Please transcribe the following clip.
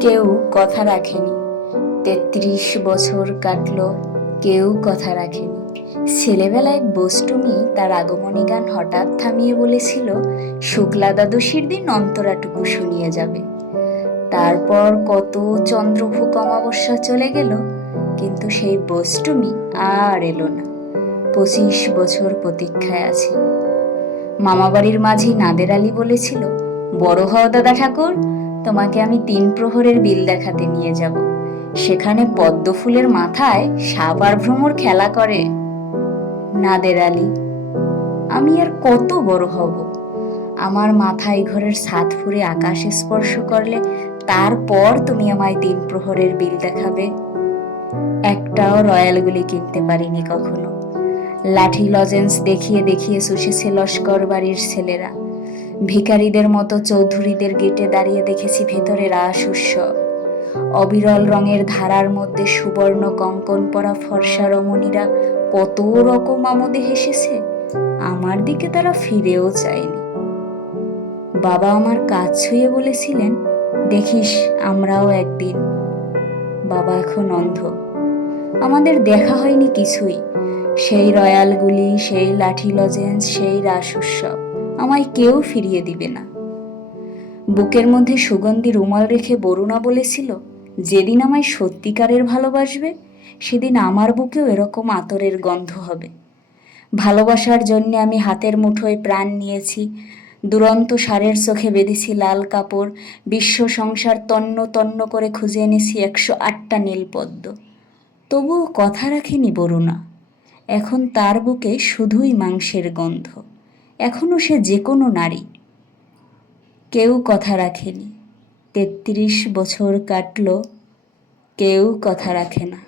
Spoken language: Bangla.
কেউ কথা রাখেনি। ৩৩ বছর কাটলো, কেউ কথা রাখেনি। ছেলেবেলায় বষ্টমী তার আগমনী গান হঠাৎ থামিয়ে বলেছিল, শুক্লা দ্বাদশীর দিন অন্তরাটুকু শুনিয়ে যাবে। তারপর কত চন্দ্রভুক অমাবস্যা চলে গেল, কিন্তু সেই বষ্টমী আর এলো না। ২৫ বছর প্রতীক্ষায় আছি। মামাবাড়ির মাঝি নাদের আলী বলেছিল, বড় হও দাদা ঠাকুর, তোমাকে আমি ৩ প্রহরের বিল দেখাতে নিয়ে যাব। সেখানে পদ্ম ফুলের মাথায় সাপ আর ভ্রমর খেলা করে। নাদের আলী: আমি আর কত বড় হব? আমার মাথায় ঘরের ছাদ ফুঁড়ে আকাশ স্পর্শ করলে তারপর তুমি আমায় ৩ প্রহরের বিল দেখাবে। একটাও রয়্যালগুলি কিনতে পারিনি কখনো। লাঠি লজেন্স দেখিয়ে দেখিয়ে চুষেছে লস্কর বাড়ির ছেলেরা। ভিখারিদের মতো চৌধুরীদের গেটে দাঁড়িয়ে দেখেছি ভেতরে রাস উৎসব। অবিরল রঙের ধারার মধ্যে সুবর্ণ কঙ্কন পরা ফর্সা রমণীরা কত রকম আমোদে হেসেছে, আমার দিকে তারা ফিরেও চায়নি। বাবা আমার কাজ ছুঁয়ে বলেছিলেন, দেখিস আমরাও একদিন। বাবা এখন অন্ধ। আমাদের দেখা হয়নি কিছুই। সেই রয়্যালগুলি, সেই লাঠি লজেন্স, সেই রাস উৎসব আমায় কেউ ফিরিয়ে দিবে না। বুকের মধ্যে সুগন্ধি রুমাল রেখে বরুণা বলেছিল, যেদিন আমায় সত্যিকারের ভালোবাসবে সেদিন আমার বুকেও এরকম আতরের গন্ধ হবে। ভালোবাসার জন্য আমি হাতের মুঠোয় প্রাণ নিয়েছি, দুরন্ত ষাঁড়ের চোখে বেঁধেছি লাল কাপড়, বিশ্ব সংসার তন্ন তন্ন করে খুঁজে এনেছি ১০৮টা নীলপদ্ম। তবুও কথা রাখেনি বরুণা। এখন তার বুকে শুধুই মাংসের গন্ধ। এখনো সে যে কোনো নারী। কেউ কথা রাখেনি। ৩৩ বছর কাটলো, কেউ কথা রাখে না।